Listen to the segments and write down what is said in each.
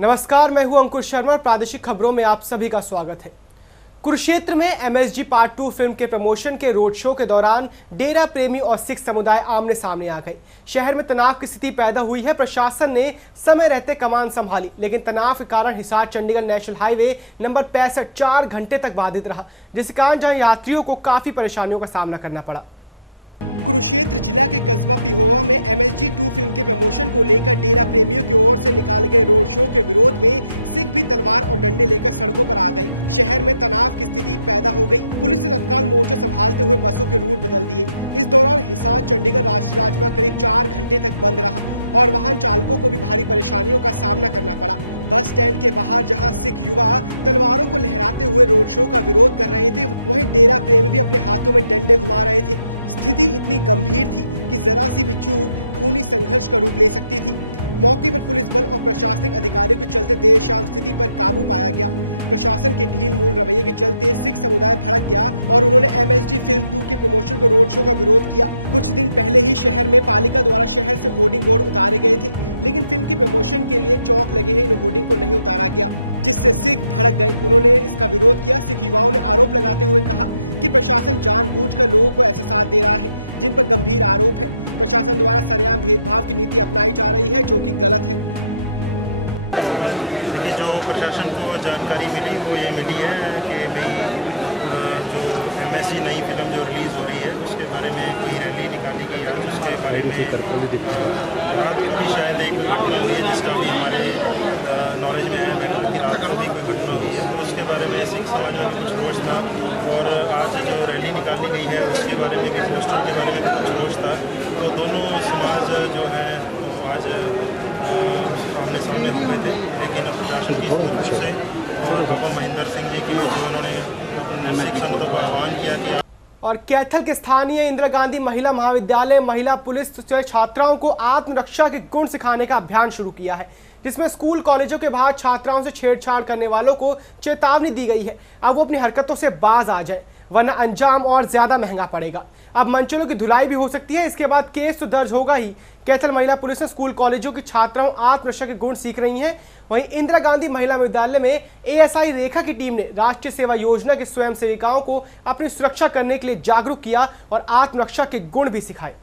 नमस्कार, मैं हूं अंकुर शर्मा। प्रादेशिक खबरों में आप सभी का स्वागत है। कुरुक्षेत्र में एमएसजी पार्ट 2 फिल्म के प्रमोशन के रोड शो के दौरान डेरा प्रेमी और सिख समुदाय आमने सामने आ गए। शहर में तनाव की स्थिति पैदा हुई है। प्रशासन ने समय रहते कमान संभाली, लेकिन तनाव के कारण Hisar Chandigarh national highway number 65 4 घंटे तक बाधित रहा, जिसके कारण जहां यात्रियों को काफी परेशानियों का सामना करना पड़ा। प्रशासन को जानकारी मिली वो ये मिली है कि भाई जो एमएसजी नई फिल्म जो रिलीज़ हो रही है उसके बारे में कोई रैली निकाली गई है, उसके बारे में रात को भी शायद एक घटना हुई है जिसका भी हमारे नॉलेज में है। कि रात को भी कोई घटना हुई है, तो उसके बारे में सिख समाज में कुछ रोष था और आज जो रैली निकाली गई है उसके बारे में भी, पोस्टर के बारे में भी कुछ रोष था। तो दोनों समाज जो है आज आमने सामने हो गए थे, लेकिन प्रशासन की तरफ से और बाबा महेंद्र सिंह जी की जो उन्होंने सिख संगतों को आह्वान किया कि और कैथल के स्थानीय इंदिरा गांधी महिला महाविद्यालय महिला पुलिस से छात्राओं को आत्मरक्षा के गुण सिखाने का अभियान शुरू किया है, जिसमें स्कूल कॉलेजों के बाहर छात्राओं से छेड़छाड़ करने वालों को चेतावनी दी गई है। अब वो अपनी हरकतों से बाज आ जाए, वरना अंजाम और ज्यादा महंगा पड़ेगा। अब मंचलों की धुलाई भी हो सकती है, इसके बाद केस तो दर्ज होगा ही। कैथल महिला पुलिस ने स्कूल कॉलेजों की छात्राओं आत्मरक्षा के गुण सीख रही हैं। वहीं इंदिरा गांधी महिला विद्यालय में एएसआई रेखा की टीम ने राष्ट्रीय सेवा योजना के स्वयं सेविकाओं को अपनी सुरक्षा करने के लिए जागरूक किया और आत्मरक्षा के गुण भी सिखाए।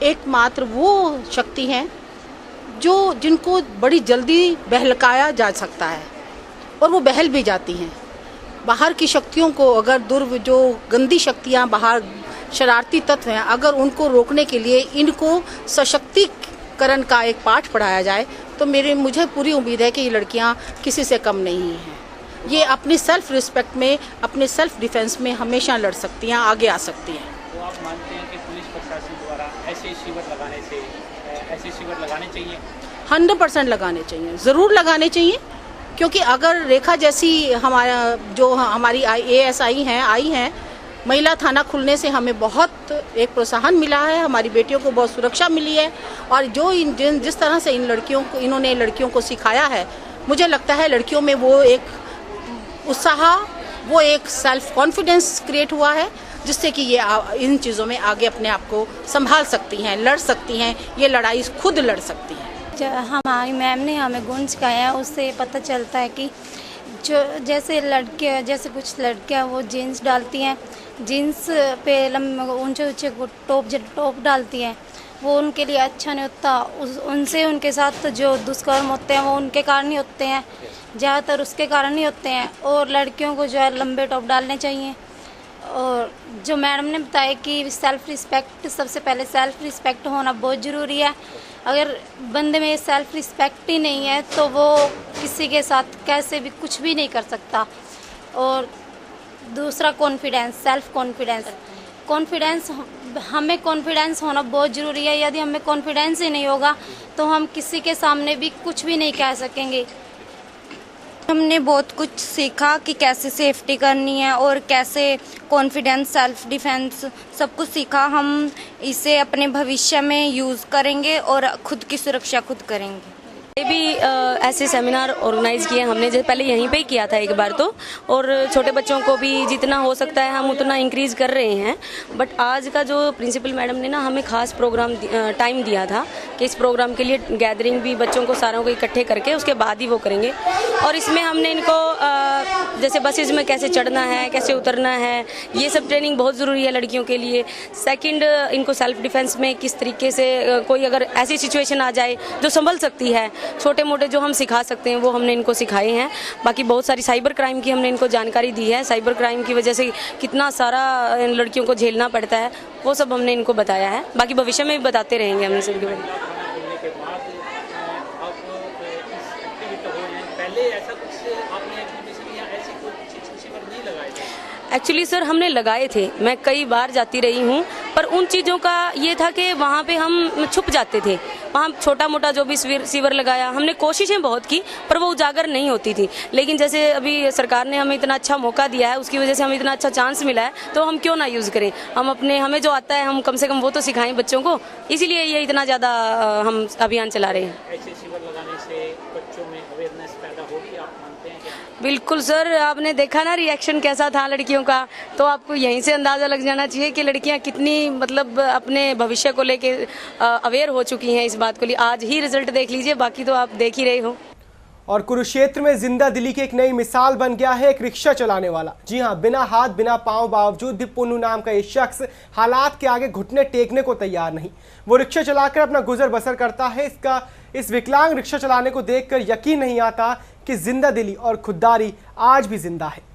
एकमात्र वो शक्ति हैं जिनको बड़ी जल्दी बहलकाया जा सकता है और वो बहल भी जाती हैं। बाहर की शक्तियों को अगर जो गंदी शक्तियां बाहर शरारती तत्व हैं, अगर उनको रोकने के लिए इनको सशक्तिकरण का एक पाठ पढ़ाया जाए तो मुझे पूरी उम्मीद है कि ये लड़कियां किसी से कम नहीं हैं। ये अपनी सेल्फ रिस्पेक्ट में, अपने सेल्फ डिफेंस में हमेशा लड़ सकती हैं, आगे आ सकती हैं। तो आप मानते हैं कि पुलिस प्रशासन द्वारा ऐसे शिविर लगाने चाहिए? 100% लगाने चाहिए, ज़रूर लगाने चाहिए, क्योंकि अगर रेखा जैसी हमारी एएसआई आई हैं, महिला थाना खुलने से हमें बहुत एक प्रोत्साहन मिला है, हमारी बेटियों को बहुत सुरक्षा मिली है। और जिस तरह से इन्होंने लड़कियों को सिखाया है, मुझे लगता है लड़कियों में वो एक उत्साह, वो एक सेल्फ कॉन्फिडेंस क्रिएट हुआ है, जिससे कि ये इन चीज़ों में आगे अपने आप को संभाल सकती हैं, लड़ सकती हैं, ये लड़ाई खुद लड़ सकती हैं। हमारी मैम ने हमें गुण सिखाया, उससे पता चलता है कि जो जैसे लड़के, जैसे कुछ लड़कियां वो जीन्स डालती हैं, जीन्स पे लंबे ऊंचे ऊंचे टॉप डालती हैं, वो उनके लिए अच्छा नहीं होता। उनसे उनके साथ जो दुष्कर्म होते हैं वो उनके कारण ही होते हैं, ज़्यादातर उसके कारण ही होते हैं। और लड़कियों को जो है लंबे टॉप डालने चाहिए। और जो मैडम ने बताया कि सेल्फ़ रिस्पेक्ट, सबसे पहले सेल्फ़ रिस्पेक्ट होना बहुत ज़रूरी है। अगर बंदे में सेल्फ़ रिस्पेक्ट ही नहीं है तो वो किसी के साथ कैसे भी कुछ भी नहीं कर सकता। और दूसरा कॉन्फिडेंस, सेल्फ़ कॉन्फिडेंस, हमें कॉन्फिडेंस होना बहुत ज़रूरी है। यदि हमें कॉन्फिडेंस ही नहीं होगा तो हम किसी के सामने भी कुछ भी नहीं कह सकेंगे। हमने बहुत कुछ सीखा कि कैसे सेफ्टी करनी है और कैसे कॉन्फिडेंस, सेल्फ डिफेंस, सब कुछ सीखा। हम इसे अपने भविष्य में यूज़ करेंगे और खुद की सुरक्षा खुद करेंगे। ये भी ऐसे सेमिनार ऑर्गेनाइज किए हमने, जैसे पहले यहीं पे ही किया था एक बार तो, और छोटे बच्चों को भी जितना हो सकता है हम उतना इंक्रीज कर रहे हैं। बट आज का जो प्रिंसिपल मैडम ने ना हमें खास प्रोग्राम टाइम दिया था कि इस प्रोग्राम के लिए गैदरिंग भी बच्चों को सारों को इकट्ठे करके उसके बाद ही वो करेंगे। और इसमें हमने इनको जैसे बसेज में कैसे चढ़ना है, कैसे उतरना है, ये सब ट्रेनिंग बहुत ज़रूरी है लड़कियों के लिए। सेकंड, इनको सेल्फ डिफेंस में किस तरीके से कोई अगर ऐसी सिचुएशन आ जाए जो संभल सकती है, छोटे मोटे जो हम सिखा सकते हैं वो हमने इनको सिखाए हैं। बाकी बहुत सारी साइबर क्राइम की हमने इनको जानकारी दी है। साइबर क्राइम की वजह से कितना सारा लड़कियों को झेलना पड़ता है, वो सब हमने इनको बताया है। बाकी भविष्य में भी बताते रहेंगे हम सबके बारे में। एक्चुअली सर हमने लगाए थे, मैं कई बार जाती रही हूँ, पर उन चीज़ों का ये था कि वहाँ पे हम छुप जाते थे। वहाँ छोटा मोटा जो भी शिविर लगाया, हमने कोशिशें बहुत की पर वो उजागर नहीं होती थी। लेकिन जैसे अभी सरकार ने हमें इतना अच्छा मौका दिया है, उसकी वजह से हमें इतना अच्छा चांस मिला है, तो हम क्यों ना यूज़ करें। हमें जो आता है हम कम से कम वो तो सिखाएं बच्चों को, इसीलिए ये इतना ज़्यादा हम अभियान चला रहे हैं। ऐसे शिविर लगाने से बच्चों में अवेयरनेस पैदा होगी, आप मानते हैं क्या? बिल्कुल सर, आपने देखा ना रिएक्शन कैसा था लड़कियों का, तो आपको यहीं से अंदाज़ा लग जाना चाहिए कि लड़कियां कितनी मतलब अपने भविष्य को लेके अवेयर हो चुकी हैं इस बात को लिए। आज ही रिजल्ट देख लीजिए, बाकी तो आप देख ही रहे हो। और कुरुक्षेत्र में जिंदा दिली की एक नई मिसाल बन गया है एक रिक्शा चलाने वाला। जी हां, बिना हाथ बिना पांव बावजूद भी पुन्नू नाम का ये शख्स हालात के आगे घुटने टेकने को तैयार नहीं। वो रिक्शा चलाकर अपना गुजर बसर करता है। इस विकलांग रिक्शा चलाने को देखकर यकीन नहीं आता कि जिंदा दिली और खुददारी आज भी जिंदा है।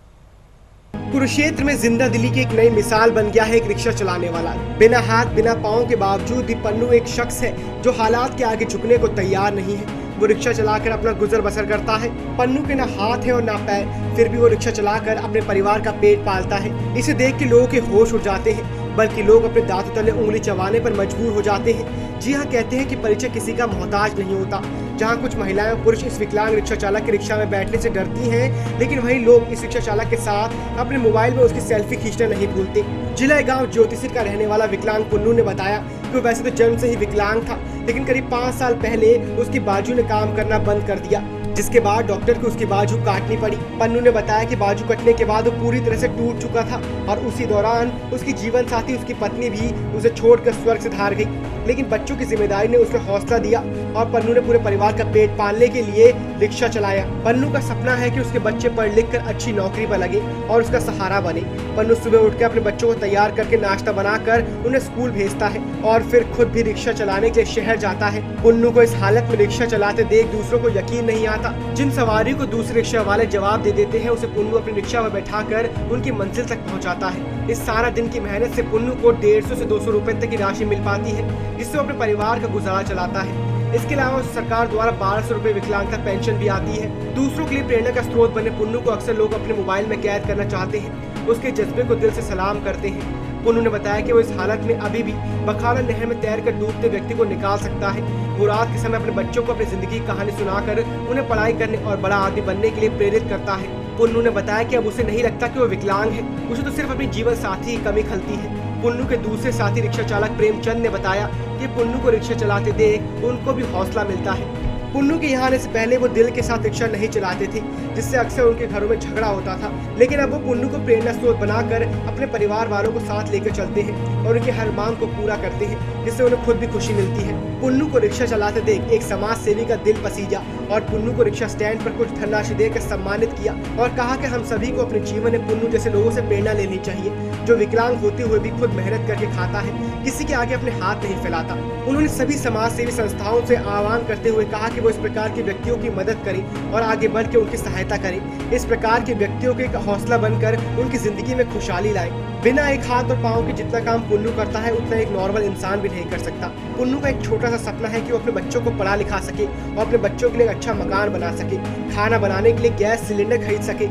कुरुक्षेत्र में जिंदा दिली की एक नई मिसाल बन गया है एक रिक्शा चलाने वाला। बिना हाथ बिना पांव के बावजूद भी पन्नू एक शख्स है जो हालात के आगे झुकने को तैयार नहीं है। वो रिक्शा चलाकर अपना गुजर बसर करता है। पन्नू के ना हाथ है और ना पैर, फिर भी वो रिक्शा चलाकर अपने परिवार का पेट पालता है। इसे देख के लोगों के होश उड़ जाते हैं, बल्कि लोग अपने दांतों तले उंगली चबाने पर मजबूर हो जाते हैं। जी हाँ, कहते हैं कि परिचय किसी का मोहताज नहीं होता। जहाँ कुछ महिलाएं और पुरुष इस विकलांग रिक्शा चालक के रिक्शा में बैठने से डरती हैं, लेकिन वही लोग इस रिक्शा चालक के साथ अपने मोबाइल में उसकी सेल्फी खींचना नहीं भूलते। जिला गांव ज्योतिषिर का रहने वाला विकलांग पुन्नू ने बताया कि वैसे तो जन्म से ही विकलांग था, लेकिन करीब 5 साल पहले उसकी बाजू ने काम करना बंद कर दिया, जिसके बाद डॉक्टर को उसकी बाजू काटनी पड़ी। पन्नू ने बताया कि बाजू कटने के बाद वो पूरी तरह से टूट चुका था और उसी दौरान उसकी जीवन साथी उसकी पत्नी भी उसे छोड़कर स्वर्ग से धार गई। लेकिन बच्चों की जिम्मेदारी ने उसे हौसला दिया और पन्नू ने पूरे परिवार का पेट पालने के लिए रिक्शा चलाया। पन्नू का सपना है कि उसके बच्चे पढ़ लिख कर अच्छी नौकरी पर लगे और उसका सहारा बने। पन्नू सुबह उठकर अपने बच्चों को तैयार करके नाश्ता बनाकर उन्हें स्कूल भेजता है और फिर खुद भी रिक्शा चलाने के लिए शहर जाता है। पन्नू को इस हालत में रिक्शा चलाते देख दूसरों को यकीन नहीं आता। जिन सवारी को दूसरे रिक्शा वाले जवाब दे देते हैं, उसे पुन्नू अपनी रिक्शा में बैठाकर उनकी मंजिल तक पहुंचाता है। इस सारा दिन की मेहनत से पुन्नू को 150 से 200 रुपए तक की राशि मिल पाती है, जिससे वो अपने परिवार का गुजारा चलाता है। इसके अलावा सरकार द्वारा 1200 रुपए विकलांगता पेंशन भी आती है। दूसरों के लिए प्रेरणा का स्रोत बने पुन्नू को अक्सर लोग अपने मोबाइल में कैद करना चाहते हैं। उसके जज्बे को दिल से सलाम करते हैं। पुन्नू ने बताया कि वो इस हालत में अभी भी बखारा नहर में तैरकर डूबते व्यक्ति को निकाल सकता है। वो रात के समय अपने बच्चों को अपनी जिंदगी की कहानी सुनाकर उन्हें पढ़ाई करने और बड़ा आदमी बनने के लिए प्रेरित करता है। पुन्नू ने बताया कि अब उसे नहीं लगता कि वो विकलांग है, उसे तो सिर्फ अपनी जीवन साथी की कमी खलती है। पुन्नू के दूसरे साथी रिक्शा चालक प्रेमचंद ने बताया कि पुन्नू को रिक्शा चलाते देख उनको भी हौसला मिलता है। पुन्नू के यहाँ आने से पहले वो दिल के साथ रिक्शा नहीं चलाते थे, जिससे अक्सर उनके घरों में झगड़ा होता था, लेकिन अब वो पुन्नू को प्रेरणा स्रोत बनाकर अपने परिवार वालों को साथ लेकर चलते हैं। और उनकी हर मांग को पूरा करते हैं, जिससे उन्हें खुद भी खुशी मिलती है। पुन्नू को रिक्शा चलाते देख एक समाज सेवी का दिल पसीजा और पुन्नू को रिक्शा स्टैंड पर कुछ धनराशि देकर सम्मानित किया और कहा कि हम सभी को अपने जीवन में पुन्नू जैसे लोगों से प्रेरणा लेनी चाहिए, जो विकलांग होते हुए भी खुद मेहनत करके खाता है, किसी के आगे अपने हाथ नहीं फैलाता। उन्होंने सभी समाज सेवी संस्थाओं से आह्वान करते हुए कहा कि वो इस प्रकार के व्यक्तियों की मदद करें और आगे बढ़ के उनकी सहायता करें। इस प्रकार के व्यक्तियों के हौसला बनकर उनकी जिंदगी में खुशहाली लाए। बिना एक हाथ और पाँव के जितना काम पुन्नू करता है उतना एक नॉर्मल इंसान भी नहीं कर सकता। पुन्नू का एक छोटा सा सपना है कि वो अपने बच्चों को पढ़ा लिखा सके और अपने बच्चों के लिए एक अच्छा मकान बना सके, खाना बनाने के लिए गैस सिलेंडर खरीद सके।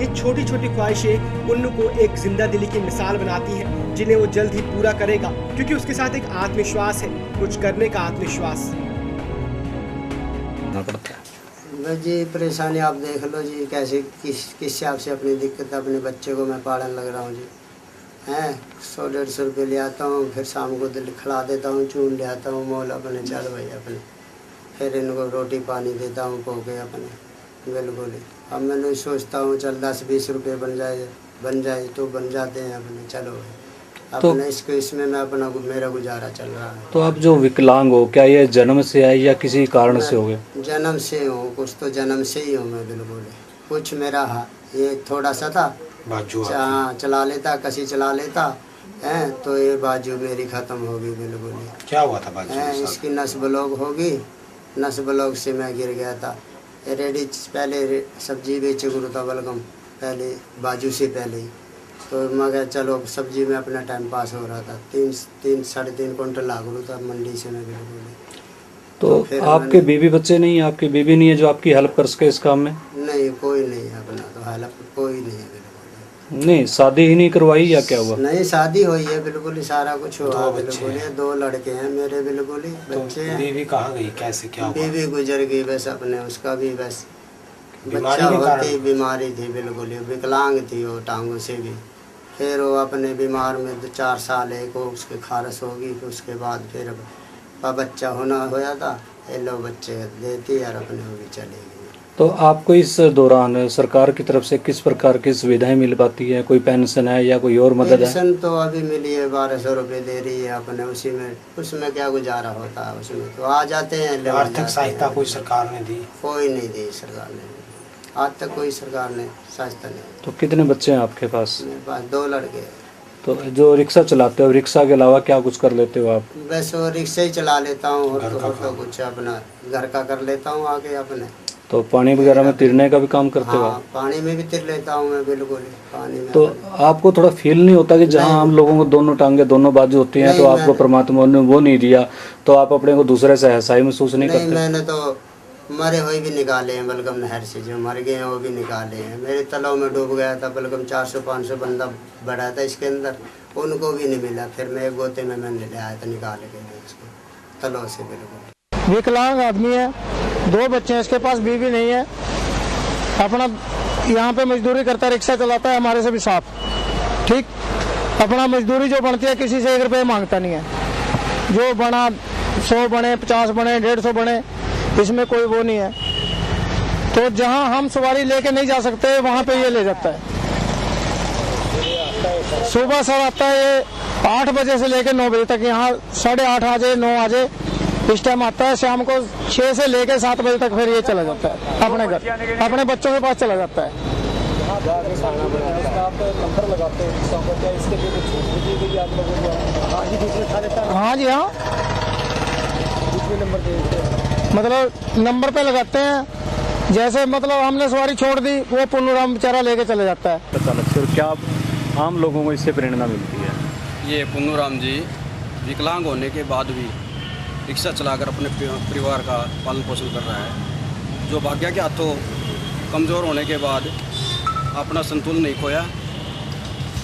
ये छोटी छोटी ख्वाहिशें पुन्नू को एक जिंदा दिली की मिसाल बनाती है, जिन्हें वो जल्द ही पूरा करेगा, क्योंकि उसके साथ एक आत्मविश्वास है, कुछ करने का आत्मविश्वास। जी परेशानी आप देख लो जी, कैसे किस हिसाब से अपनी दिक्कत अपने बच्चे को मैं पालन लग रहा हूँ जी। हैं 100-150 रुपये ले आता हूँ, फिर शाम को दिल खिला देता हूँ, चून ले आता हूँ मोल अपने, चल भाई अपने, फिर इनको रोटी पानी देता हूँ पोके अपने। बिल्कुल ही अब मैंने सोचता हूँ चल 10-20 रुपये बन जाए तो बन जाते हैं अपने, चलो भाई अपने तो, इसमें मैं अपना मेरा गुजारा चल रहा है। तो आप जो विकलांग हो, क्या ये जन्म से है या किसी कारण से हो गए? जन्म से हूँ, कुछ तो जन्म से ही हूँ मैं बिल्कुल। कुछ मेरा ये थोड़ा सा था, चला लेता, कसी चला लेता है, तो ये बाजू मेरी ख़त्म हो गई बिल्कुल। क्या हुआ था बाजू? इसकी नस ब्लॉक होगी, नस ब्लॉक से मैं गिर गया था। रेडी पहले सब्जी बेचे गुरु था बलगम, पहले बाजू से पहले ही, तो मगर चलो सब्जी में अपना टाइम पास हो रहा था। 3-3.5 क्विंटल लाग रहा था मंडी से मैं बिल्कुल। तो आपके बीवी बच्चे नहीं है? आपकी बीवी नहीं है जो आपकी हेल्प कर सके इस काम में? नहीं, कोई नहीं है अपना, तो हेल्प कोई नहीं है बिल्कुल। नहीं, शादी ही नहीं करवाई या क्या हुआ? नहीं, शादी हुई है बिल्कुल ही, सारा कुछ हुआ बिल्कुल ही। 2 लड़के हैं मेरे बिल्कुल ही, बच्चे हैं। बीवी कहाँ गई, कैसे क्या हुआ? बीवी गुजर गई बस अपने, उसका भी बस बच्चा होती बीमारी थी बिल्कुल ही, विकलांग थी वो टांगों से भी। फिर वो अपने बीमार में 4 साल है को उसके खारस होगी, फिर उसके बाद फिर बच्चा होना होया था, ये लोग बच्चे देती और अपने वो भी चले गए। तो आपको इस दौरान सरकार की तरफ से किस प्रकार की सुविधाएं मिल पाती है? कोई पेंशन है या कोई और मदद है? पेंशन तो अभी मिली है, 1200 रुपये दे रही है अपने, उसी में उसमें क्या गुजारा होता है, उसमें तो आ जाते हैं। आर्थिक सहायता कोई सरकार ने दी? कोई नहीं दी सरकार ने, आज तक कोई सरकार ने सहायता नहीं। तो कितने बच्चे हैं आपके पास? मेरे पास 2 लड़के। तो जो रिक्शा चलाते हो, रिक्शा के अलावा क्या कुछ कर लेते हो आप? बस वो रिक्शा ही चला लेता हूँ, और तो कुछ अपना घर का कर लेता हूँ आके अपने। तो पानी वगैरह में तिरने का भी काम करते हो? हाँ, पानी में भी तिर लेता हूँ मैं बिल्कुल ही, पानी में। तो आपको थोड़ा फील नहीं होता कि जहाँ हम लोगों को दोनों टांगे दोनों बाजू होती हैं, तो आपको परमात्मा ने वो नहीं दिया, तो आप अपने को दूसरे से एहसाई महसूस नहीं करते? मैंने तो मरे हुए भी निकाले हैं बलगम नहर से, जो मर गए हैं वो भी निकाले हैं। मेरे तालाब में डूब गया था बलगम, 400-500 बंदा बढ़ा था इसके अंदर, उनको भी नहीं मिला। फिर मैं एक गोते में मैंने ले आया था निकाल के उसको तलाब से बिल्कुल। विकलांग आदमी है, 2 बच्चे हैं इसके पास, बीवी नहीं है, अपना यहाँ पे मजदूरी करता है, रिक्शा चलाता है हमारे से भी साथ, ठीक। अपना मजदूरी जो बनती है किसी से 1 रुपये मांगता नहीं है, जो बना 100 बने, 50 बने, 150 बने, इसमें कोई वो नहीं है। तो जहाँ हम सवारी लेके नहीं जा सकते वहाँ पे ये ले जाता है। सुबह सर आता है ये 8 बजे से लेके 9 बजे तक, यहाँ 8:30 आ जाए 9 आ जाए इस टाइम आता है। शाम को 6 से लेके 7 बजे तक फिर ये चला जाता है अपने घर, अपने बच्चों के पास चला जाता है। हाँ जी, हाँ मतलब नंबर पे लगाते हैं, जैसे मतलब हमने सवारी छोड़ दी वो पुन्नूराम बेचारा लेके चले जाता है। तो क्या आम लोगों को इससे प्रेरणा मिलती है? ये पुन्नूराम जी विकलांग होने के बाद भी रिक्शा चलाकर अपने परिवार का पालन पोषण कर रहा है, जो भाग्य के हाथों कमज़ोर होने के बाद अपना संतुलन नहीं खोया।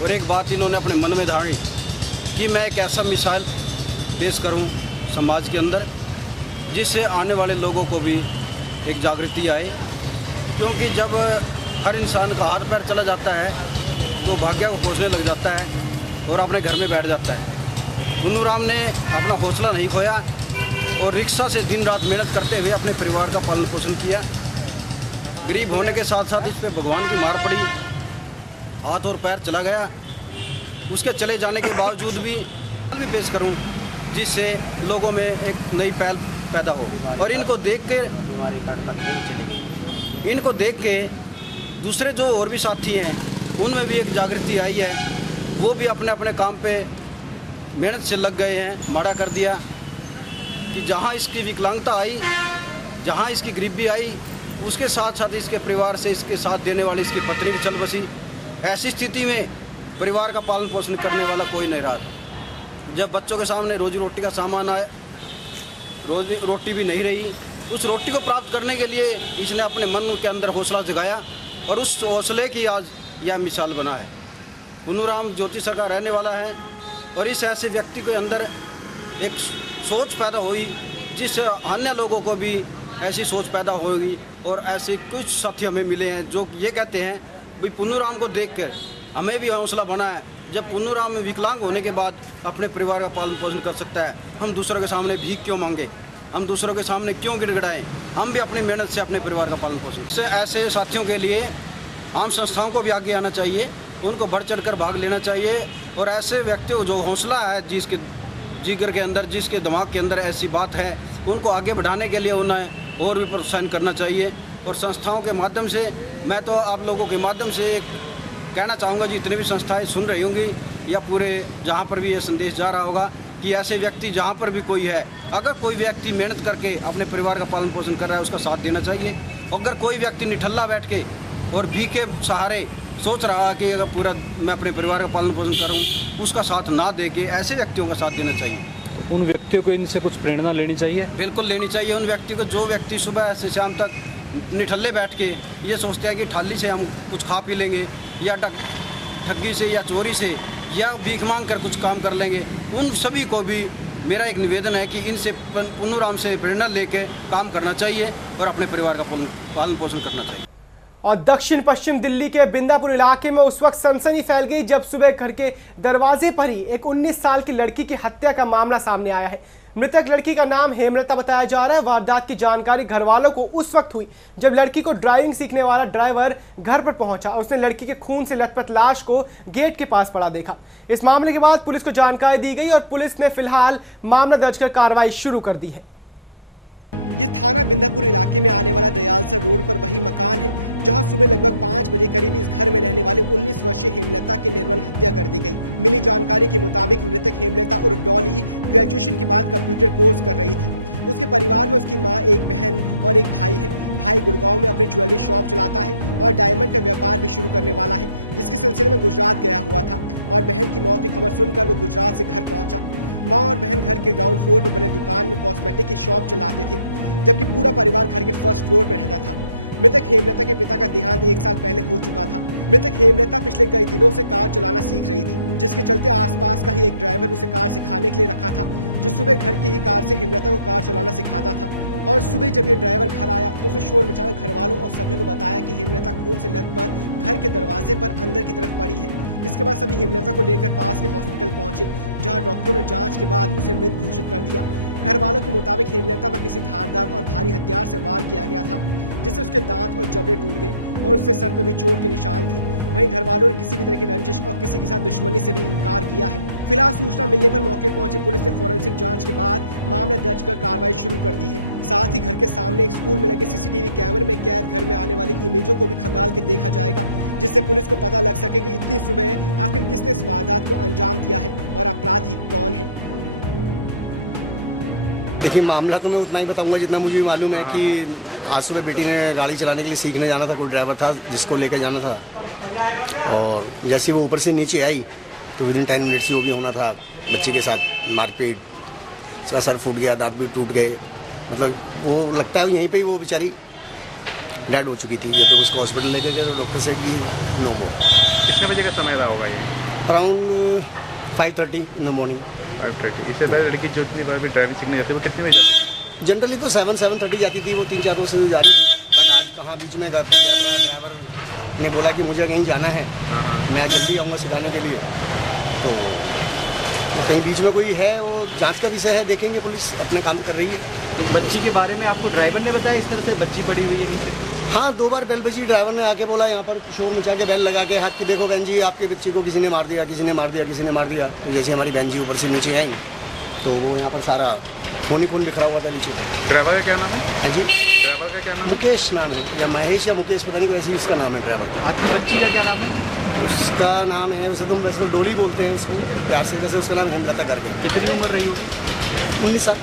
और एक बात इन्होंने अपने मन में धारी कि मैं एक ऐसा मिसाल पेश करूं समाज के अंदर जिससे आने वाले लोगों को भी एक जागृति आए, क्योंकि जब हर इंसान का हाथ पैर चला जाता है तो भाग्य को खोजने लग जाता है और अपने घर में बैठ जाता है। पुन्नूराम ने अपना हौसला नहीं खोया और रिक्शा से दिन रात मेहनत करते हुए अपने परिवार का पालन पोषण किया। गरीब होने के साथ साथ इस पर भगवान की मार पड़ी, हाथ और पैर चला गया। उसके चले जाने के बावजूद भी भी पेश करूं जिससे लोगों में एक नई पहल पैदा हो। और इनको देख के दूसरे जो और भी साथी हैं उनमें भी एक जागृति आई है, वो भी अपने अपने काम पे मेहनत से लग गए हैं। माड़ा कर दिया कि जहाँ इसकी विकलांगता आई, जहाँ इसकी गरीबी आई, उसके साथ साथ इसके परिवार से इसके साथ देने वाली इसकी पत्नी भी चल बसी। ऐसी स्थिति में परिवार का पालन पोषण करने वाला कोई नहीं रहा। जब बच्चों के सामने रोजी रोटी का सामान आए, रोजी रोटी भी नहीं रही, उस रोटी को प्राप्त करने के लिए इसने अपने मन के अंदर हौसला जगाया और उस हौसले की आज यह मिसाल बना है। पुन्नूराम ज्योतिसर का रहने वाला है और इस ऐसे व्यक्ति के अंदर एक सोच पैदा हुई जिससे अन्य लोगों को भी ऐसी सोच पैदा होगी। और ऐसे कुछ साथी हमें मिले हैं जो ये कहते हैं भाई पुन्नूराम को देखकर हमें भी हौसला बना है। जब पुन्नूराम विकलांग होने के बाद अपने परिवार का पालन पोषण कर सकता है, हम दूसरों के सामने भीख क्यों मांगे, हम दूसरों के सामने क्यों गिड़गिड़ाएं, हम भी अपनी मेहनत से अपने परिवार का पालन पोषण। इससे ऐसे साथियों के लिए आम संस्थाओं को भी आगे आना चाहिए, उनको बढ़ चढ़ कर भाग लेना चाहिए। और ऐसे व्यक्तियों को जो हौसला है, जिसके जिगर के अंदर, जिसके दिमाग के अंदर ऐसी बात है, उनको आगे बढ़ाने के लिए उन्हें और भी प्रोत्साहन करना चाहिए। और संस्थाओं के माध्यम से मैं तो आप लोगों के माध्यम से एक कहना चाहूँगा, जितनी भी संस्थाएं सुन रही होंगी या पूरे जहाँ पर भी ये संदेश जा रहा होगा कि ऐसे व्यक्ति जहाँ पर भी कोई है, अगर कोई व्यक्ति मेहनत करके अपने परिवार का पालन पोषण कर रहा है उसका साथ देना चाहिए। अगर कोई व्यक्ति निठल्ला बैठ के और भीख के सहारे सोच रहा कि अगर पूरा मैं अपने परिवार का पालन पोषण करूँ, उसका साथ ना दे के ऐसे व्यक्तियों का साथ देना चाहिए। उन व्यक्तियों को इनसे कुछ प्रेरणा लेनी चाहिए। बिल्कुल लेनी चाहिए उन व्यक्ति को, जो व्यक्ति सुबह से शाम तक निठल्ले बैठ के ये सोचते हैं कि थाली से हम कुछ खा पी लेंगे या ठगी से या चोरी से या भीख मांग कर कुछ काम कर लेंगे। उन सभी को भी मेरा एक निवेदन है कि इनसे पुन्नूराम से प्रेरणा लेके काम करना चाहिए और अपने परिवार का पालन पोषण करना चाहिए। और दक्षिण पश्चिम दिल्ली के बिंदापुर इलाके में उस वक्त सनसनी फैल गई जब सुबह घर के दरवाजे पर ही एक 19 साल की लड़की की हत्या का मामला सामने आया है। मृतक लड़की का नाम हेमलता बताया जा रहा है। वारदात की जानकारी घर वालों को उस वक्त हुई जब लड़की को ड्राइविंग सीखने वाला ड्राइवर घर पर पहुंचा। उसने लड़की के खून से लथपथ लाश को गेट के पास पड़ा देखा। इस मामले के बाद पुलिस को जानकारी दी गई और पुलिस ने फिलहाल मामला दर्ज कर कार्रवाई शुरू कर दी है। देखिए, मामला तो मैं उतना ही बताऊंगा जितना मुझे मालूम है कि आज सुबह बेटी ने गाड़ी चलाने के लिए सीखने जाना था। कोई ड्राइवर था जिसको लेकर जाना था और जैसे वो ऊपर से नीचे आई तो विदिन 10 मिनट्स जो भी होना था बच्चे के साथ मारपीट, उसका सर फूट गया, दांत भी टूट गए। मतलब वो लगता है यहीं पे ही वो बेचारी डेड हो चुकी थी। जब तक उसको हॉस्पिटल लेकर गए तो डॉक्टर से कि नो मोर। कितने बजे का समय रहा होगा ये? Around 5:30 in the morning. 5:30। इससे पहले लड़की जो इतनी बार भी ड्राइविंग सीखने जाती है वो कितने बजे जाती है? जनरली तो 7-7:30 जाती थी। वो 3-4 रोज से जा रही थी, बट आज कहाँ बीच में ड्राइवर ने बोला कि मुझे कहीं जाना है, मैं जल्दी आऊँगा सिखाने के लिए। तो कहीं बीच में कोई है, वो जांच का विषय है, देखेंगे, पुलिस अपने काम कर रही है। तो बच्ची के बारे में आपको ड्राइवर ने बताया इस तरह से बच्ची पड़ी हुई है नीचे? हाँ 2 बार बेल बजी, ड्राइवर ने आके बोला यहाँ पर शोर मचा के बेल लगा के हाथ कि देखो बहन जी आपके बच्चे को किसी ने मार दिया, किसी ने मार दिया, किसी ने मार दिया। तो जैसे हमारी बहन जी ऊपर से नीचे आई तो वो यहाँ पर सारा खून बिखरा हुआ था नीचे। ड्राइवर का क्या नाम है? हाँ जी, ड्राइवर का क्या नाम? मुकेश नाम है, या महेश या मुकेश, पता नहीं वैसे ही उसका नाम है ड्राइवर का। आपकी बच्ची का क्या नाम है? उसका नाम है, वैसे तो डोली बोलते हैं उसको प्यार से, वैसे उसका नाम हेमलता करके। कितनी उम्र रही होगी? 19 साल।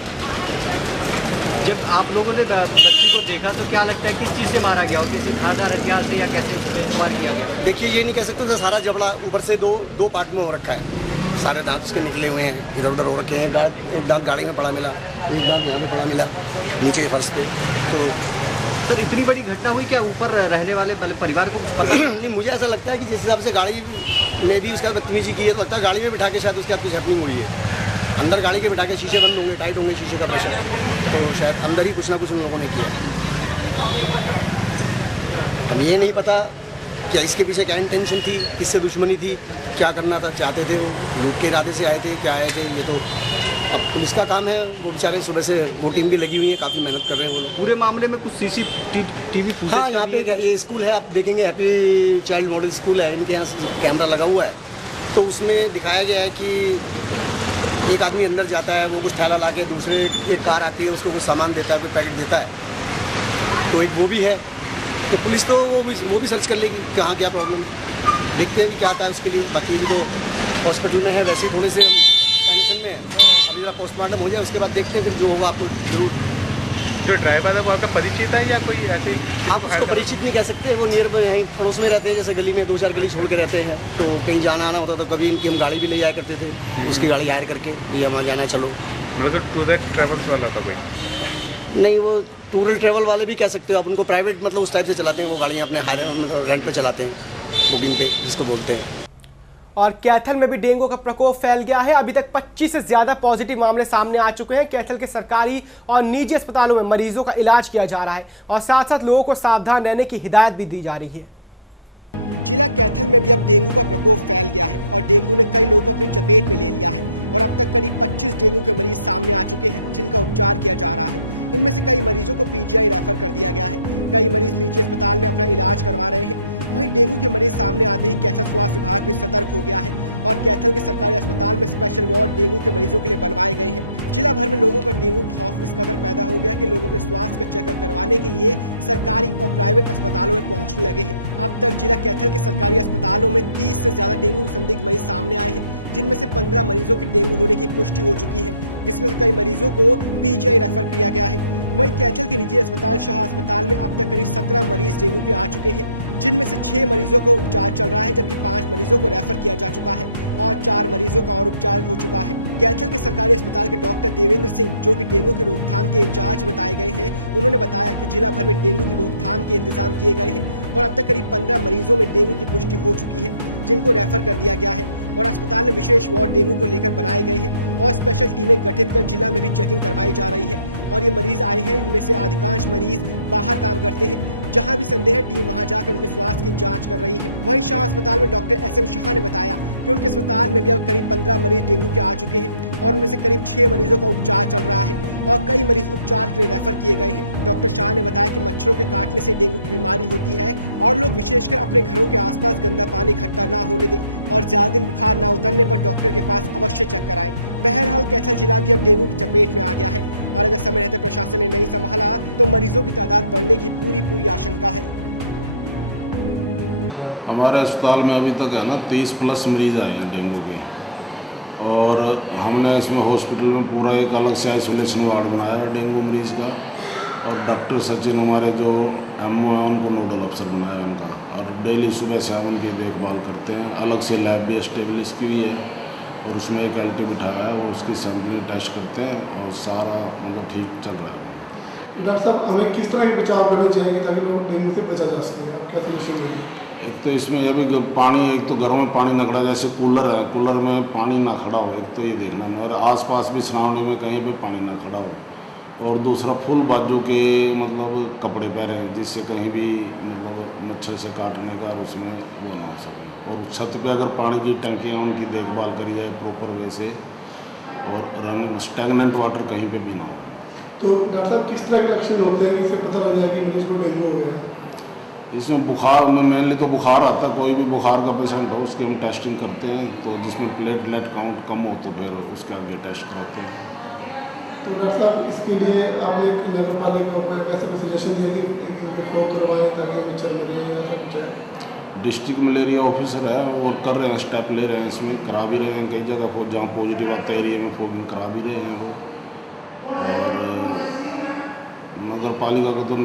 जब आप लोगों ने बच्ची को देखा तो क्या लगता है किस चीज़ से मारा गया, और किसी धारदार हथियार से या कैसे उसमें वार किया गया? देखिए ये नहीं कह सकते तो सारा जबड़ा ऊपर से दो पार्ट में हो रखा है, सारे दांत उसके निकले हुए हैं, इधर उधर हो रखे हैं। एक दांत गाड़ी में पड़ा मिला, एक दांत यहाँ पे पड़ा मिला नीचे फर्श पे। तो सर इतनी बड़ी घटना हुई, क्या ऊपर रहने वाले परिवार को कुछ पता नहीं? मुझे ऐसा लगता है कि जिस हिसाब से गाड़ी में भी उसका बदतमीजी की है तो लगता है गाड़ी में बिठा के शायद उसके साथ कुछ हैपनिंग हुई है। अंदर गाड़ी के बिठा के शीशे बंद होंगे, टाइट होंगे शीशे का प्रेशर, तो शायद अंदर ही कुछ ना कुछ उन लोगों ने किया। अब ये नहीं पता क्या इसके पीछे क्या इंटेंशन थी, किससे दुश्मनी थी, क्या करना था, चाहते थे वो लूट के इरादे से आए थे, क्या आए थे, ये तो अब पुलिस का काम है। वो बेचारे सुबह से वो टीम भी लगी हुई है, काफ़ी मेहनत कर रहे हैं वो लोग। पूरे मामले में कुछ CCTV फुटेज? हाँ, यहाँ पे ये स्कूल है, आप देखेंगे हैप्पी चाइल्ड मॉडल स्कूल है, इनके यहाँ कैमरा लगा हुआ है। तो उसमें दिखाया गया है कि एक आदमी अंदर जाता है, वो कुछ थैला ला के, दूसरे एक कार आती है उसको कुछ सामान देता है, कोई पैकेट देता है, तो एक वो भी है। तो पुलिस तो वो भी सर्च कर लेगी कहाँ क्या प्रॉब्लम है, देखते हैं कि क्या आता है उसके लिए। बाकी भी तो हॉस्पिटल में है, वैसे ही थोड़े से टेंशन में है, अभी जरा पोस्टमार्टम हो जाए उसके बाद देखते हैं, फिर जो होगा आपको जरूर। जो ड्राइवर है वो आपका परिचित है या कोई ऐसे ही? आप उसको परिचित नहीं कह सकते, वो नियर बाय यहीं पड़ोस में रहते हैं, जैसे गली में 2-4 गली छोड़ के रहते हैं, तो कहीं जाना आना होता तो कभी इनकी हम गाड़ी भी ले जाया करते थे, उसकी गाड़ी हायर करके ये हमारा जाना चलो। मतलब टूर एंड ट्रैवल्स वाला था कोई? नहीं, वो टूर एंड ट्रैवल वाले भी कह सकते हो आप उनको, प्राइवेट मतलब उस टाइप से चलाते हैं वो गाड़ियाँ, अपने हायर रेंट पे चलाते हैं, बुकिंग पे जिसको बोलते हैं। और कैथल में भी डेंगू का प्रकोप फैल गया है। अभी तक 25 से ज्यादा पॉजिटिव मामले सामने आ चुके हैं। कैथल के सरकारी और निजी अस्पतालों में मरीजों का इलाज किया जा रहा है और साथ साथ लोगों को सावधान रहने की हिदायत भी दी जा रही है। हमारे अस्पताल में अभी तक है ना 30+ मरीज आए हैं डेंगू के, और हमने इसमें हॉस्पिटल में पूरा एक अलग से आइसोलेशन वार्ड बनाया है डेंगू मरीज का, और डॉक्टर सचिन हमारे जो MO हैं उनको नोडल अफसर बनाया उनका, और डेली सुबह शाम उनकी देखभाल करते हैं। अलग से लैब भी एस्टेब्लिश की हुई है और उसमें एक LT बिठाया है, वो उसकी सैंपलिंग टेस्ट करते हैं और सारा मतलब ठीक चल रहा है। डॉक्टर साहब, हमें किस तरह के बचाव करने चाहिए ताकि लोग डेंगू से बचा जा सके? आप क्या सजेशन देंगे? एक तो इसमें यह भी पानी, एक तो घरों में पानी न खड़ा, जैसे कूलर है, कूलर में पानी ना खड़ा हो, एक तो ये देखना है, और आसपास भी सराउंडिंग में कहीं पे पानी ना खड़ा हो, और दूसरा फुल बाजू के मतलब कपड़े पहने जिससे कहीं भी मतलब मच्छर से काटने का और उसमें वो ना हो सके, और छत पे अगर पानी की टंकियाँ उनकी देखभाल करी जाए प्रॉपर वे से, और स्टैगनेंट वाटर कहीं पे भी ना हो। तो डॉक्टर साहब, किस तरह के लक्षण होते हैं इससे पता लग जाए कि मरीज को डेंगू हो गया है? इसमें बुखार में मेनली तो बुखार आता है, कोई भी बुखार का पेशेंट हो उसकी हम टेस्टिंग करते हैं, तो जिसमें प्लेटलेट काउंट कम हो तो फिर उसके आगे टेस्ट कराते हैं। तो डॉक्टर साहब इसके लिए आपने नगर पालिका को कैसे सजेशन दिया कि फ्लो करवाएं ताकि मच्छर मरे या ऐसा कुछ है? डिस्ट्रिक्ट मलेरिया ऑफिसर है और कर रहे हैं, स्टेप ले रहे हैं, इसमें करा भी रहे हैं कई जगह जहाँ पॉजिटिव आता है एरिया में फॉगिंग करा भी रहे हैं वो। और नगर पालिका का तो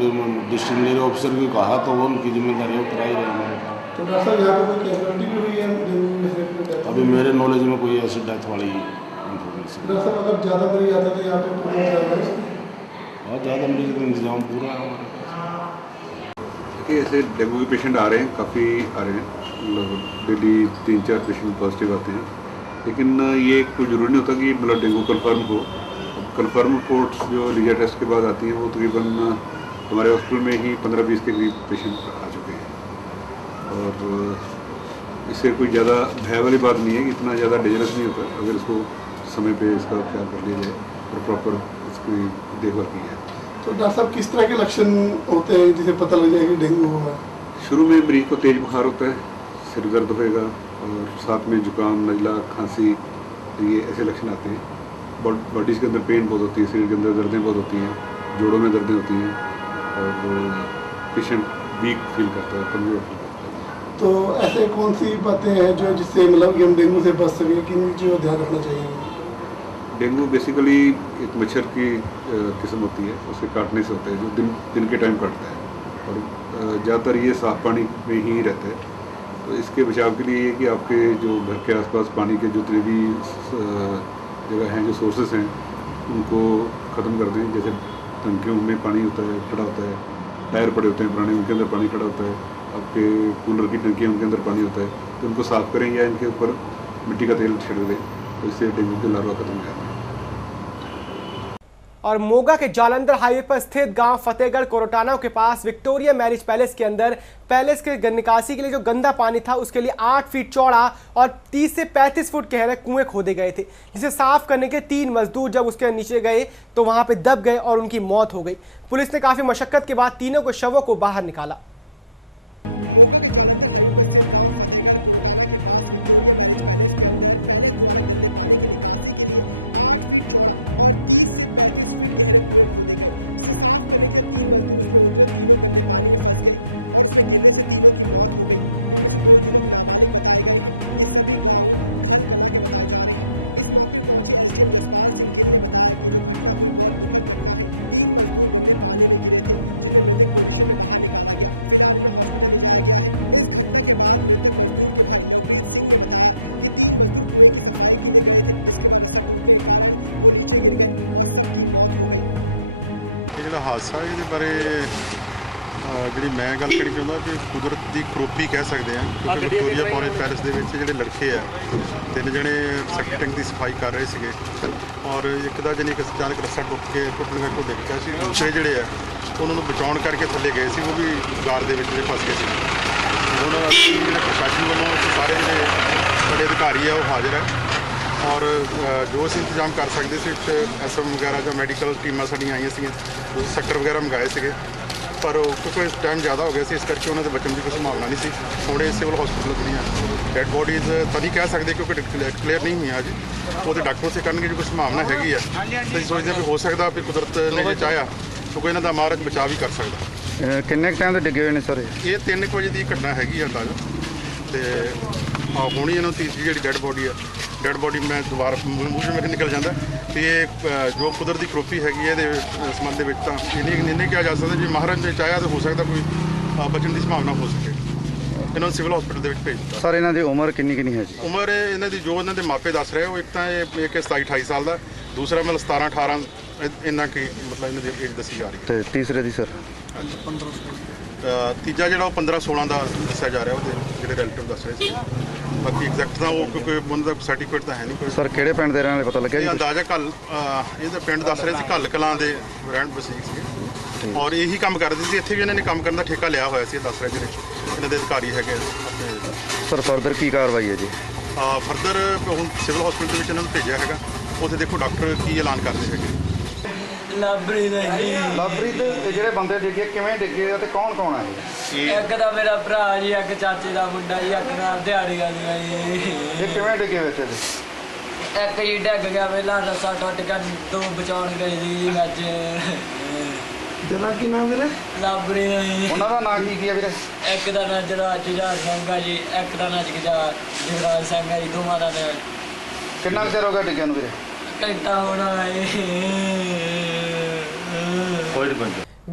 डिस्ट्रिक्ट मलेरिया ऑफिसर भी कहा तो वो उनकी जिम्मेदारी करा ही रहे हैं। तो डॉक्टर साहब यहाँ पर कोई कैजुअलिटी भी हुई है? अभी मेरे नॉलेज में कोई ऐसी डेथ वाली इन्फॉर्मेशन। डॉक्टर साहब अगर ज़्यादा मरीज आता तो यहाँ पर बहुत ज़्यादा मरीज का इंतजाम पूरा है हमारे पास। ऐसे डेंगू के पेशेंट आ रहे हैं, काफ़ी आ रहे हैं, मतलब डेली 3-4 पेशेंट पॉजिटिव आते हैं, लेकिन ये कोई ज़रूरी नहीं होता कि मतलब डेंगू कन्फर्म हो। कन्फर्म रिपोर्ट्स जो लीजा टेस्ट के बाद आती हैं वो तकरीबन हमारे हॉस्पिटल में ही 15-20 के करीब पेशेंट आ चुके हैं। और इससे कोई ज़्यादा भय वाली बात नहीं है कि इतना ज़्यादा डेंजरस नहीं होता अगर इसको समय पे इसका उपचार कर लिया जाए और प्रॉपर इसकी देखभाल की जाए। तो डॉक्टर साहब किस तरह के लक्षण होते हैं जिसे पता लग जाए कि डेंगू हुआ है? शुरू में मरीज को तेज बुखार होता है, सिर दर्द होएगा और साथ में जुकाम, नज़ला, खांसी, ये ऐसे लक्षण आते हैं। बॉडी के अंदर पेन बहुत होती है, शरीर के अंदर दर्दें बहुत होती हैं, जोड़ों में दर्दें होती हैं और पेशेंट वीक फील करता है, कमजोर फील करता है। तो ऐसे कौन सी बातें हैं जो जिससे मतलब कि हम डेंगू से बच सकें, किन चीज़ों का ध्यान रखना चाहिए? डेंगू बेसिकली एक मच्छर की किस्म होती है, उसे काटने से होता है जो दिन के टाइम काटता है और ज़्यादातर ये साफ़ पानी में ही रहता है। तो इसके बचाव के लिए ये कि आपके जो घर के आसपास पानी के जितने भी जगह हैं, जो सोर्सेस हैं, उनको ख़त्म कर दें। जैसे टंकियों में पानी होता है, खड़ा होता है, टायर पड़े होते हैं पुराने, उनके अंदर पानी खड़ा होता है, आपके कूलर की टंकियाँ उनके अंदर पानी होता है, तो उनको साफ़ करें या इनके ऊपर मिट्टी का तेल छिड़क दें, तो इससे डेंगू के लार्वा खत्म हो जाता है। और मोगा के जालंधर हाईवे पर स्थित गांव फतेहगढ़ कोरोटाना के पास विक्टोरिया मैरिज पैलेस के अंदर पैलेस के निकासी के लिए जो गंदा पानी था उसके लिए 8 फीट चौड़ा और 30 से 35 फुट गहरे कुएं खोदे गए थे, जिसे साफ करने के 3 मजदूर जब उसके नीचे गए तो वहां पे दब गए और उनकी मौत हो गई। पुलिस ने काफी मशक्कत के बाद तीनों को शवों को बाहर निकाला। ਜਿਹੜਾ ਹਾਦਸਾ ਇਹਦੇ ਬਾਰੇ ਜਿਹੜੀ ਮੈਂ ਗੱਲ ਕਰਨੀ ਚਾਹੁੰਦਾ ਕਿ ਕੁਦਰਤ ਦੀ ਕਰੋਪੀ ਕਹਿ ਸਕਦੇ ਹਾਂ, ਕਿਉਂਕਿ ਵਿਕਟੋਰੀਆ ਪੈਲੇਸ ਦੇ ਵਿੱਚ ਜਿਹੜੇ ਲੜਕੇ ਆ 3 ਜਣੇ ਸੈਪਟਿਕ ਟੈਂਕ ਦੀ ਸਫਾਈ ਕਰ ਰਹੇ ਸੀਗੇ ਔਰ ਇੱਕ ਦਾ ਜਾਨੀ ਕਿ ਅਚਾਨਕ ਰੱਸਾ ਟੁੱਟਣ ਕਰਕੇ ਡਿੱਗ ਪਿਆ ਸੀ। ਦੂਸਰੇ ਜਿਹੜੇ ਆ ਉਹਨਾਂ ਨੂੰ ਬਚਾਉਣ ਕਰਕੇ ਥੱਲੇ ਗਏ ਸੀ, ਉਹ ਵੀ ਗਾਰ ਦੇ ਵਿੱਚ ਜਿਹੜੇ ਫਸ ਗਏ ਸੀ। ਹੁਣ ਜਿਹੜੇ ਪ੍ਰਸ਼ਾਸਨ ਵੱਲੋਂ ਸਾਰੇ ਜਿਹੜੇ ਬੜੇ ਅਧਿਕਾਰੀ ਆ ਉਹ ਹਾਜ਼ਰ ਹੈ और जो ਅਸੀਂ इंतजाम कर सकते थे SM वगैरह जो मैडिकल टीमां साड़ियाँ आईਆਂ ਸੀਗੀਆਂ, ਸੈਕਟਰ ਵਗੈਰਾ ਮੰਗਾਏ ਸੀਗੇ, ਪਰ ਕਿਉਂਕਿ ਟਾਈਮ ਜ਼ਿਆਦਾ ਹੋ ਗਿਆ ਸੀ, ਇਸ ਕਰਕੇ ਉਹਨਾਂ ਦੇ ਬਚਣ ਦੀ ਕੋਈ ਸੰਭਾਵਨਾ ਨਹੀਂ ਸੀ। ਹੁਣ ਇਹ ਸਿਵਲ ਹਸਪੀਟਲ ਜਿਹੜੀਆਂ ਡੈਡ ਬੋਡੀਜ਼ ਤਾਂ ਨਹੀਂ ਕਹਿ ਸਕਦੇ ਕਿਉਂਕਿ ਕਲੀਅਰ ਨਹੀਂ ਹੋਈਆਂ ਅਜੇ, ਉਹਦੇ ਡਾਕਟਰ ਸੇ ਕਰਨਗੇ, ਜੋ ਕੋਈ ਸੰਭਾਵਨਾ ਹੈਗੀ ਆ ਅਸੀਂ ਸੋਚਦੇ ਹਾਂ ਵੀ ਹੋ ਸਕਦਾ ਵੀ ਕੁਦਰਤ ਨੇ ਜੇ ਚਾਹਿਆ ਤਾਂ ਕੋਈ ਇਹਨਾਂ ਦਾ ਮਹਾਰਾਜ ਬਚਾਅ ਵੀ ਕਰ ਸਕਦਾ। ਕਿੰਨੇ ਟਾਈਮ ਤੇ ਡਿੱਗੇ ਹੋਏ ਨੇ ਸਰ? ਇਹ 3 ਵਜੇ ਦੀ ਘਟਨਾ ਹੈਗੀ ਆ ਅੰਦਾਜ਼ਾ, ਤੇ ਹੁਣ ਇਹਨਾਂ ਤੀਸਰੀ ਜਿਹੜੀ ਡੈਡ ਬੋਡੀ ਆ, ਡੈਡ ਬੋਡੀ ਮੈਂ ਦੁਬਾਰਾ ਮੂੰਹ 'ਚ ਮੇਰੇ ਨਿਕਲ ਜਾਂਦਾ ਤੇ ਇਹ ਜੋ ਕੁਦਰਤੀ ਕਰੋਪੀ ਹੈਗੀ ਹੈ ਇਹਦੇ ਸੰਬੰਧ ਦੇ ਵਿੱਚ ਤਾਂ ਨਹੀਂ ਕਿਹਾ ਜਾ ਸਕਦਾ, ਜੇ ਮਹਾਰਾਜ ਨੇ ਚਾਹਿਆ ਤਾਂ ਹੋ ਸਕਦਾ ਕੋਈ ਬਚਣ ਦੀ ਸੰਭਾਵਨਾ ਹੋ ਸਕੇ। ਇਹਨਾਂ ਨੂੰ ਸਿਵਲ ਹਸਪੀਟਲ ਦੇ ਵਿੱਚ ਭੇਜ ਦਿੱਤਾ। ਸਰ ਇਹਨਾਂ ਦੀ ਉਮਰ ਕਿੰਨੀ ਹੈ ਜੀ? ਉਮਰ ਇਹਨਾਂ ਦੀ ਜੋ ਇਹਨਾਂ ਦੇ ਮਾਪੇ ਦੱਸ ਰਹੇ ਉਹ ਇੱਕ ਤਾਂ ਇਹ 27-28 ਸਾਲ ਦਾ, ਦੂਸਰਾ ਮਤਲਬ 17-18 ਇੰਨਾ ਕੀ ਮਤਲਬ ਇਹਨਾਂ ਦੀ ਏਜ ਦੱਸੀ ਜਾ ਰਹੀ ਹੈ। ਤੇ ਤੀਸਰੇ ਦੀ ਸਰ? ਤੀਜਾ ਜਿਹੜਾ ਉਹ 15-16 ਦਾ ਦੱਸਿਆ ਜਾ ਰਿਹਾ, ਉਹਦੇ ਜਿਹੜੇ ਰਿਲੇਟਿਵ ਦੱਸ ਰਹੇ ਸੀ। ਬਾਕੀ ਐਗਜ਼ੈਕਟ ਤਾਂ ਉਹ ਕੋਈ ਬੰਦੇ ਦਾ ਸਰਟੀਫਿਕੇਟ ਤਾਂ ਹੈ ਨਹੀਂ ਕੋਈ। ਸਰ ਕਿਹੜੇ ਪਿੰਡ ਦੇ ਰਹਿਣ ਵਾਲੇ ਪਤਾ ਲੱਗਿਆ ਜੀ? ਅੰਦਾਜ਼ਾ ਇਹਦਾ ਪਿੰਡ ਦੱਸ ਰਹੇ ਸੀ ਘੱਲ ਕਲਾਂ ਦੇ ਰਹਿਣ ਵਸਨੀਕ ਸੀਗੇ ਔਰ ਇਹੀ ਕੰਮ ਕਰਦੇ ਸੀ। ਇੱਥੇ ਵੀ ਇਹਨਾਂ ਨੇ ਕੰਮ ਕਰਨ ਦਾ ਠੇਕਾ ਲਿਆ ਹੋਇਆ ਸੀ, ਦੱਸ ਰਹੇ ਜਿਹੜੇ ਇਹਨਾਂ ਦੇ ਅਧਿਕਾਰੀ ਹੈਗੇ ਆਪਣੇ। ਸਰ ਫਰਦਰ ਕੀ ਕਾਰਵਾਈ ਹੈ ਜੀ? ਫਰਦਰ ਹੁਣ ਸਿਵਲ ਹਸਪੀਟਲ ਦੇ ਵਿੱਚ ਇਹਨਾਂ ਨੂੰ ਭੇਜਿਆ ਹੈਗਾ, ਉੱਥੇ ਦੇਖੋ ਡਾਕਟਰ ਕੀ ਐਲਾਨ ਕਰਦੇ ਹੈਗੇ। ਲਵਪ੍ਰੀਤ ਹੈ ਜੀ। ਲਵਪ੍ਰੀਤ ਇਹ ਜਿਹੜੇ ਬੰਦੇ ਡਿੱਗੇ ਕਿਵੇਂ ਡਿੱਗੇ ਆ ਤੇ ਕੌਣ ਕੌਣ ਆ ਇਹ? ਇੱਕ ਤਾਂ ਮੇਰਾ ਭਰਾ ਜੀ, ਇੱਕ ਚਾਚੇ ਦਾ ਮੁੰਡਾ ਜੀ, ਇੱਕ ਨਾਲ ਦਿਹਾੜੀ ਕਰਦਾ ਜੀ। ਇਹ ਕਿਵੇਂ ਡਿੱਗੇ ਵਿੱਚ ਇਹਦੇ? ਇੱਕ ਜੀ ਡਿੱਗ ਗਿਆ ਪਹਿਲਾਂ, ਰੱਸਾ ਟੁੱਟ ਗਿਆ, ਦੋ ਬਚਾਉਣ ਗਏ ਸੀ ਜੀ ਅੱਜ। ਜਨਾ ਕੀ ਨਾਮ ਵੀਰੇ? ਲਵਪ੍ਰੀਤ ਹੈ ਜੀ। ਉਹਨਾਂ ਦਾ ਨਾਂ ਕੀ ਆ ਵੀਰੇ? ਇੱਕ ਦਾ ਨਾਂ ਜੁਝਾਰ ਸਿੰਘ ਆ ਜੀ, ਇੱਕ ਦਾ ਨਾਂ ਜਗਰਾਜ ਸਿੰਘ ਆ ਜੀ। ਦੋਵਾਂ ਦਾ ਨਾਂ। ਕਿੰਨਾ ਕੁ ਚਿਰ ਹੋ ਗਿਆ ਡਿੱਗਿਆ ਨੂੰ ਵੀਰੇ? ਘੰਟਾ होना है।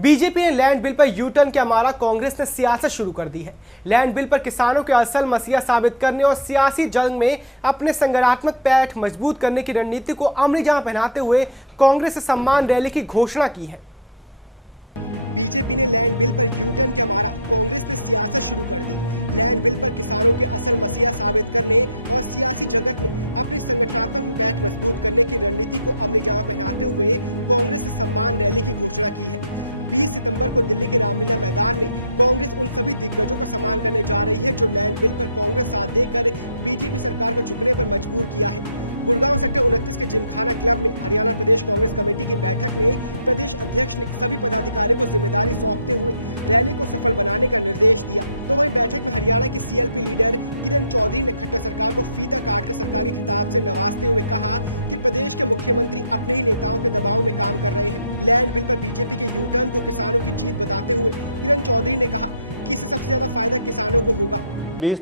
बीजेपी ने लैंड बिल पर यू टर्न किया मारा, कांग्रेस ने सियासत शुरू कर दी है। लैंड बिल पर किसानों के असल मसीहा साबित करने और सियासी जंग में अपने संगठनात्मक पैठ मजबूत करने की रणनीति को अमली जामा पहनाते हुए कांग्रेस ने सम्मान रैली की घोषणा की है।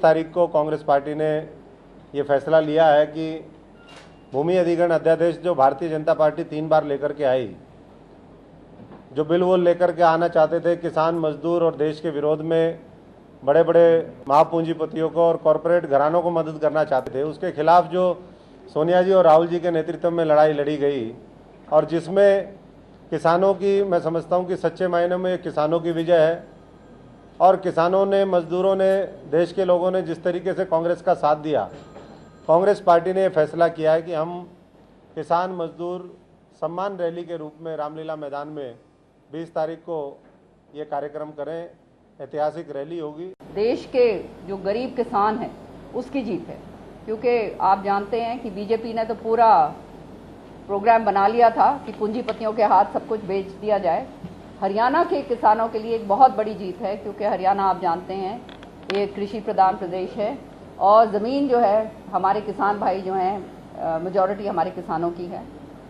तारीख को कांग्रेस पार्टी ने ये फैसला लिया है कि भूमि अधिग्रहण अध्यादेश जो भारतीय जनता पार्टी 3 बार लेकर के आई, जो बिल वो लेकर के आना चाहते थे, किसान मजदूर और देश के विरोध में बड़े बड़े महापूंजीपतियों को और कॉरपोरेट घरानों को मदद करना चाहते थे, उसके खिलाफ जो सोनिया जी और राहुल जी के नेतृत्व में लड़ाई लड़ी गई और जिसमें किसानों की, मैं समझता हूँ कि सच्चे मायने में किसानों की विजय है। और किसानों ने, मजदूरों ने, देश के लोगों ने जिस तरीके से कांग्रेस का साथ दिया, कांग्रेस पार्टी ने फैसला किया है कि हम किसान मजदूर सम्मान रैली के रूप में रामलीला मैदान में 20 तारीख को ये कार्यक्रम करें। ऐतिहासिक रैली होगी। देश के जो गरीब किसान हैं उसकी जीत है, क्योंकि आप जानते हैं कि बीजेपी ने तो पूरा प्रोग्राम बना लिया था कि पूंजीपतियों के हाथ सब कुछ बेच दिया जाए। हरियाणा के किसानों के लिए एक बहुत बड़ी जीत है, क्योंकि हरियाणा आप जानते हैं एक कृषि प्रधान प्रदेश है और ज़मीन जो है हमारे किसान भाई जो हैं मेजॉरिटी हमारे किसानों की है।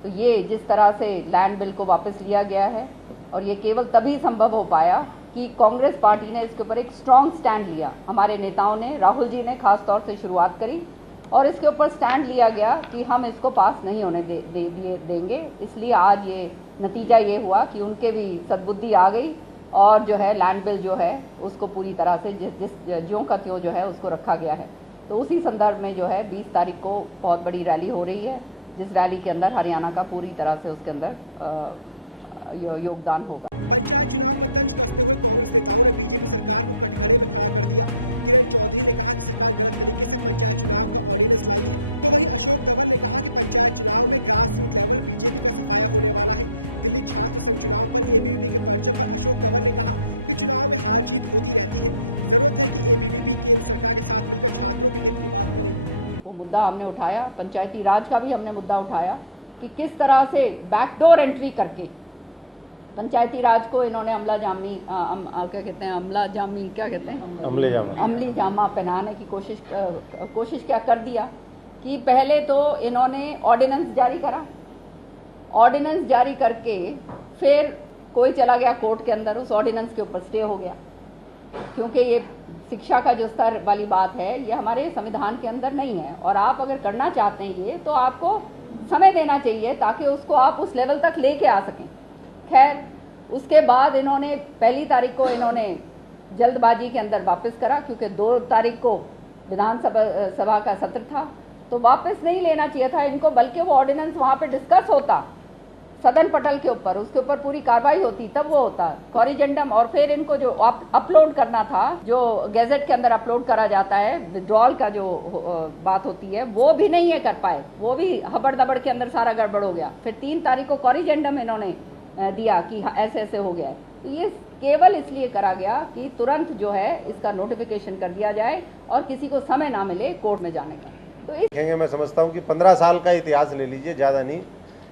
तो ये जिस तरह से लैंड बिल को वापस लिया गया है, और ये केवल तभी संभव हो पाया कि कांग्रेस पार्टी ने इसके ऊपर एक स्ट्रॉन्ग स्टैंड लिया। हमारे नेताओं ने, राहुल जी ने खास तौर से शुरुआत करी और इसके ऊपर स्टैंड लिया गया कि हम इसको पास नहीं होने देंगे। इसलिए आज ये नतीजा ये हुआ कि उनके भी सद्बुद्धि आ गई और जो है लैंड बिल जो है उसको पूरी तरह से जिस ज्यों का त्यों जो है उसको रखा गया है। तो उसी संदर्भ में जो है 20 तारीख को बहुत बड़ी रैली हो रही है, जिस रैली के अंदर हरियाणा का पूरी तरह से उसके अंदर योगदान होगा। मुद्दा हमने उठाया, पंचायती राज का भी हमने मुद्दा उठाया कि किस तरह से बैकडोर एंट्री करके पंचायती राज को इन्होंने अमला जामी अमली जामा पहनाने की कोशिश क्या कर दिया कि पहले तो इन्होंने ऑर्डिनेंस जारी करा, ऑर्डिनेंस जारी करके फिर कोई चला गया कोर्ट के अंदर, उस ऑर्डिनेंस के ऊपर स्टे हो गया, क्योंकि ये शिक्षा का जो स्तर वाली बात है ये हमारे संविधान के अंदर नहीं है। और आप अगर करना चाहते हैं ये तो आपको समय देना चाहिए ताकि उसको आप उस लेवल तक लेके आ सकें। खैर, उसके बाद इन्होंने 1 तारीख को इन्होंने जल्दबाजी के अंदर वापस करा, क्योंकि 2 तारीख को विधानसभा का सत्र था, तो वापस नहीं लेना चाहिए था इनको, बल्कि वो ऑर्डिनेंस वहाँ पे डिस्कस होता सदन पटल के ऊपर, उसके ऊपर पूरी कार्रवाई होती, तब वो होता कॉरिजेंडम। और फिर इनको जो अपलोड करना था, जो गैजेट के अंदर अपलोड करा जाता है, विड्रॉल का जो बात होती है, वो भी नहीं है कर पाए, वो भी हबड़ दबड़ के अंदर सारा गड़बड़ हो गया। फिर 3 तारीख को कॉरिजेंडम इन्होंने दिया कि ऐसे ऐसे हो गया है। तो ये केवल इसलिए करा गया कि तुरंत जो है इसका नोटिफिकेशन कर दिया जाए और किसी को समय ना मिले कोर्ट में जाने का। तो देखेंगे, मैं समझता हूँ कि 15 साल का इतिहास ले लीजिए, ज़्यादा नहीं,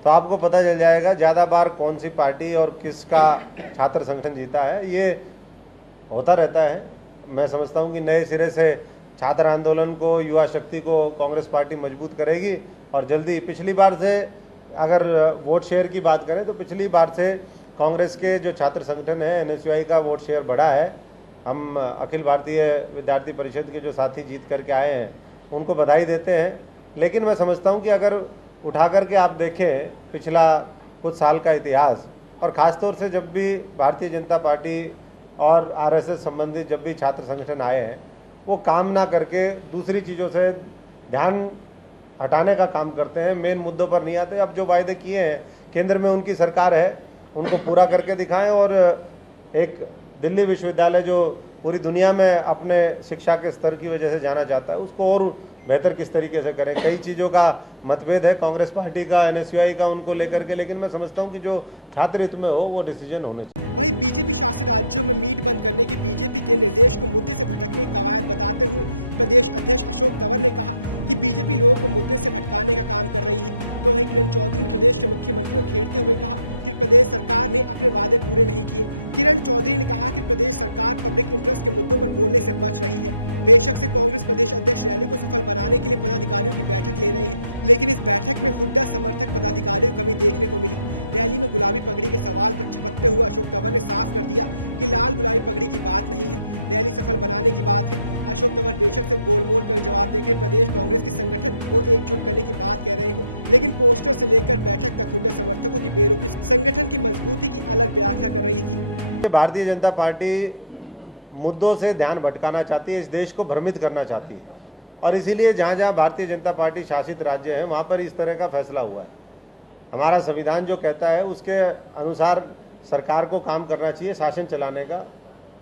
तो आपको पता चल जाएगा ज़्यादा बार कौन सी पार्टी और किसका छात्र संगठन जीता है। ये होता रहता है। मैं समझता हूँ कि नए सिरे से छात्र आंदोलन को, युवा शक्ति को कांग्रेस पार्टी मजबूत करेगी और जल्दी, पिछली बार से अगर वोट शेयर की बात करें तो पिछली बार से कांग्रेस के जो छात्र संगठन है NSUI का वोट शेयर बढ़ा है। हम अखिल भारतीय विद्यार्थी परिषद के जो साथी जीत करके आए हैं उनको बधाई देते हैं। लेकिन मैं समझता हूं कि अगर उठा करके आप देखें पिछला कुछ साल का इतिहास, और ख़ासतौर से जब भी भारतीय जनता पार्टी और RSS संबंधित जब भी छात्र संगठन आए हैं, वो काम ना करके दूसरी चीज़ों से ध्यान हटाने का काम करते हैं, मेन मुद्दों पर नहीं आते। अब जो वायदे किए हैं, केंद्र में उनकी सरकार है, उनको पूरा करके दिखाएं। और एक दिल्ली विश्वविद्यालय जो पूरी दुनिया में अपने शिक्षा के स्तर की वजह से जाना जाता है, उसको और बेहतर किस तरीके से करें। कई चीज़ों का मतभेद है कांग्रेस पार्टी का, NSUI का, उनको लेकर के, लेकिन मैं समझता हूं कि जो छात्र हित में हो वो डिसीजन होने चाहिए। भारतीय जनता पार्टी मुद्दों से ध्यान भटकाना चाहती है, इस देश को भ्रमित करना चाहती है, और इसीलिए जहाँ जहाँ भारतीय जनता पार्टी शासित राज्य हैं वहाँ पर इस तरह का फैसला हुआ है। हमारा संविधान जो कहता है उसके अनुसार सरकार को काम करना चाहिए, शासन चलाने का,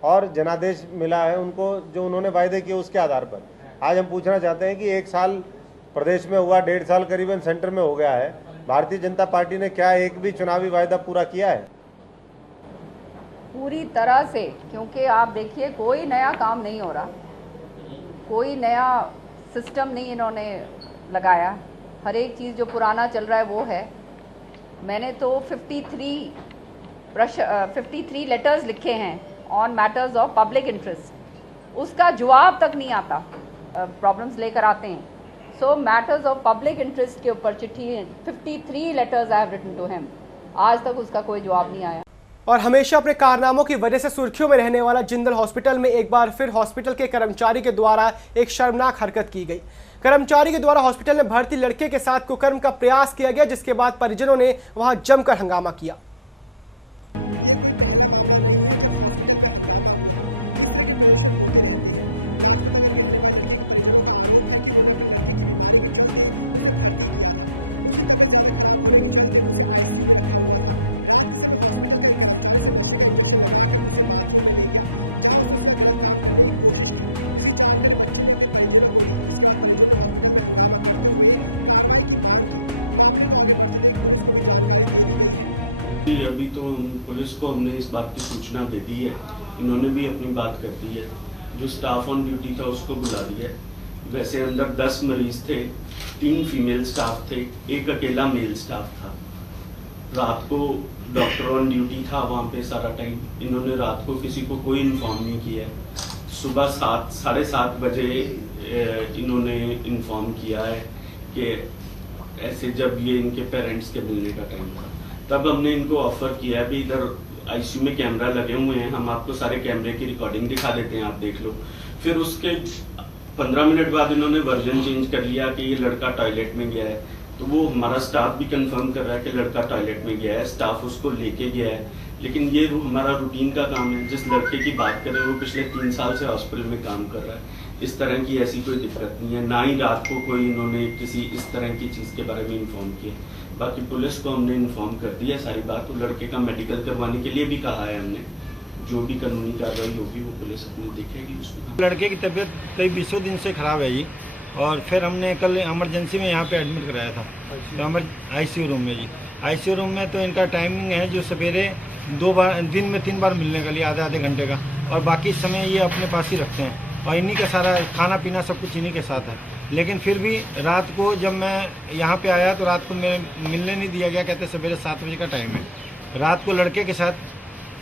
और जनादेश मिला है उनको, जो उन्होंने वायदे किए उसके आधार पर। आज हम पूछना चाहते हैं कि 1 साल प्रदेश में हुआ, 1.5 साल करीबन सेंटर में हो गया है, भारतीय जनता पार्टी ने क्या एक भी चुनावी वायदा पूरा किया है? पूरी तरह से, क्योंकि आप देखिए कोई नया काम नहीं हो रहा, कोई नया सिस्टम नहीं इन्होंने लगाया, हर एक चीज़ जो पुराना चल रहा है वो है। मैंने तो 53 लेटर्स लिखे हैं on matters of public interest, उसका जवाब तक नहीं आता, प्रॉब्लम्स लेकर आते हैं। So matters of public interest के ऊपर चिट्ठी 53 letters I have written to him, आज तक उसका कोई जवाब नहीं आया। और हमेशा अपने कारनामों की वजह से सुर्खियों में रहने वाला जिंदल हॉस्पिटल में एक बार फिर हॉस्पिटल के कर्मचारी के द्वारा एक शर्मनाक हरकत की गई। कर्मचारी के द्वारा हॉस्पिटल में भर्ती लड़के के साथ कुकर्म का प्रयास किया गया, जिसके बाद परिजनों ने वहां जमकर हंगामा किया। अभी तो पुलिस को हमने इस बात की सूचना दे दी है, इन्होंने भी अपनी बात कर दी है। जो स्टाफ ऑन ड्यूटी था उसको बुला दिया है। वैसे अंदर 10 मरीज थे, 3 फीमेल स्टाफ थे, एक अकेला मेल स्टाफ था। रात को डॉक्टर ऑन ड्यूटी था वहाँ पे सारा टाइम, इन्होंने रात को किसी को कोई इन्फॉर्म नहीं किया है। सुबह 7-7:30 बजे इन्होंने इन्फॉर्म किया है कि ऐसे जब ये इनके पेरेंट्स के मिलने का टाइम था, तब हमने इनको ऑफर किया भी इधर आईसीयू में कैमरा लगे हुए हैं, हम आपको सारे कैमरे की रिकॉर्डिंग दिखा देते हैं, आप देख लो। फिर उसके 15 मिनट बाद इन्होंने वर्जन चेंज कर लिया कि ये लड़का टॉयलेट में गया है। तो वो हमारा स्टाफ भी कंफर्म कर रहा है कि लड़का टॉयलेट में गया है, स्टाफ उसको लेके गया है। लेकिन ये हमारा रूटीन का काम है। जिस लड़के की बात करें वो पिछले 3 साल से हॉस्पिटल में काम कर रहा है। इस तरह की ऐसी कोई दिक्कत नहीं है, ना ही रात को कोई इन्होंने किसी इस तरह की चीज़ के बारे में इन्फॉर्म किया। बाकी पुलिस को हमने इन्फॉर्म कर दिया सारी बात, तो लड़के का मेडिकल करवाने के लिए भी कहा है हमने। जो भी कानूनी कार्रवाई होगी वो पुलिस अपनी देखेगी उसमें। लड़के की तबीयत कई 20 दिन से ख़राब है जी, और फिर हमने कल इमरजेंसी में यहाँ पे एडमिट कराया था, तो आईसीयू रूम में जी। आईसीयू रूम में तो इनका टाइमिंग है जो सवेरे 2 बार, दिन में 3 बार मिलने के लिए, आधे घंटे का, और बाकी समय ये अपने पास ही रखते हैं, और इन्हीं का सारा खाना पीना सब कुछ इन्हीं के साथ है। लेकिन फिर भी रात को जब मैं यहाँ पे आया तो रात को मेरे मिलने नहीं दिया गया, कहते सवेरे 7 बजे का टाइम है। रात को लड़के के साथ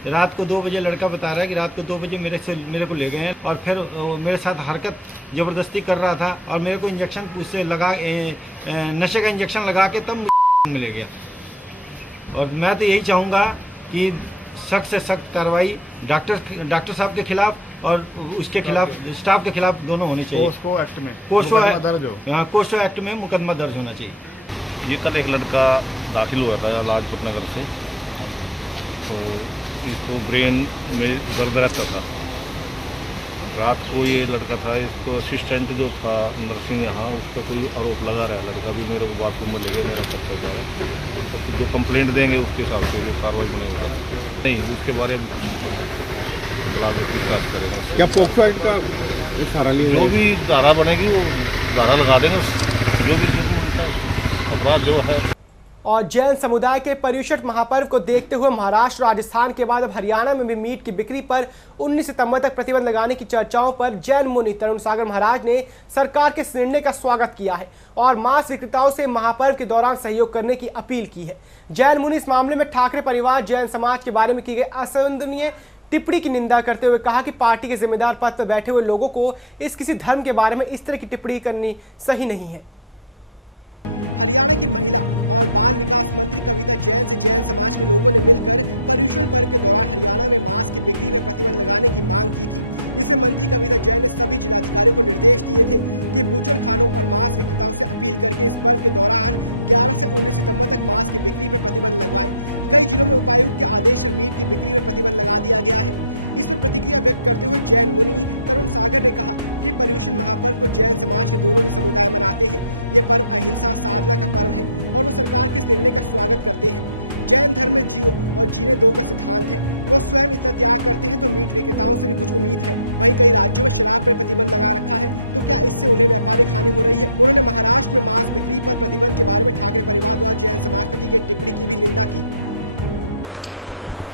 रात को 2 बजे लड़का बता रहा है कि रात को 2 बजे मेरे को ले गए हैं और फिर मेरे साथ हरकत ज़बरदस्ती कर रहा था और मेरे को इंजेक्शन उससे लगा नशे का इंजेक्शन लगा के तब मुझे ले गया। और मैं तो यही चाहूँगा कि सख्त से सख्त कार्रवाई डॉक्टर साहब के खिलाफ और उसके खिलाफ स्टाफ के खिलाफ दोनों होनी चाहिए। पोस्को एक्ट में पोस्को एक्ट में मुकदमा दर्ज होना चाहिए। ये कल एक लड़का दाखिल हुआ था लाजपत नगर से, तो इसको ब्रेन में दर्द रहता था। रात को ये लड़का था, इसको असिस्टेंट जो था नर्सिंग यहाँ, उसका कोई आरोप लगा रहा है। लड़का भी मेरे को बाथरूम में ले गए, मेरा पत्ता जा रहा है, तो जो कंप्लेंट देंगे उसके हिसाब से जो कार्रवाई बनेगा। नहीं, उसके बारे में करेगा। क्या पोक्सो एक्ट का सहारा लिया? जो भी धारा बनेगी वो धारा लगा देंगे, जो भी अपराध जो है। और जैन समुदाय के पर्युषण महापर्व को देखते हुए महाराष्ट्र राजस्थान के बाद अब हरियाणा में भी मीट की बिक्री पर 19 सितंबर तक प्रतिबंध लगाने की चर्चाओं पर जैन मुनि तरुण सागर महाराज ने सरकार के इस निर्णय का स्वागत किया है और मांस विक्रेताओं से महापर्व के दौरान सहयोग करने की अपील की है। जैन मुनि इस मामले में ठाकरे परिवार जैन समाज के बारे में की गई असंदनीय टिप्पणी की निंदा करते हुए कहा कि पार्टी के जिम्मेदार पद पर बैठे हुए लोगों को इस किसी धर्म के बारे में इस तरह की टिप्पणी करनी सही नहीं है।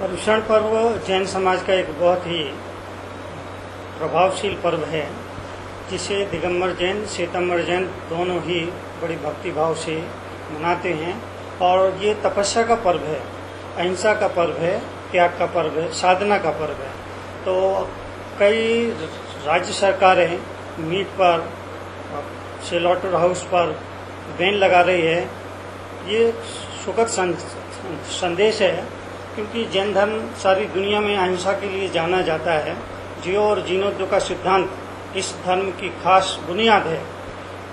पर्युषण पर्व जैन समाज का एक बहुत ही प्रभावशील पर्व है, जिसे दिगंबर जैन श्वेतांबर जैन दोनों ही बड़ी भक्तिभाव से मनाते हैं। और ये तपस्या का पर्व है, अहिंसा का पर्व है, त्याग का पर्व है, साधना का पर्व है। तो कई राज्य सरकारें मीट पर, स्लॉटर हाउस पर बैन लगा रही है। ये सुखद संदेश है, क्योंकि जैन धर्म सारी दुनिया में अहिंसा के लिए जाना जाता है। जियो और जीनो दो का सिद्धांत इस धर्म की खास बुनियाद है।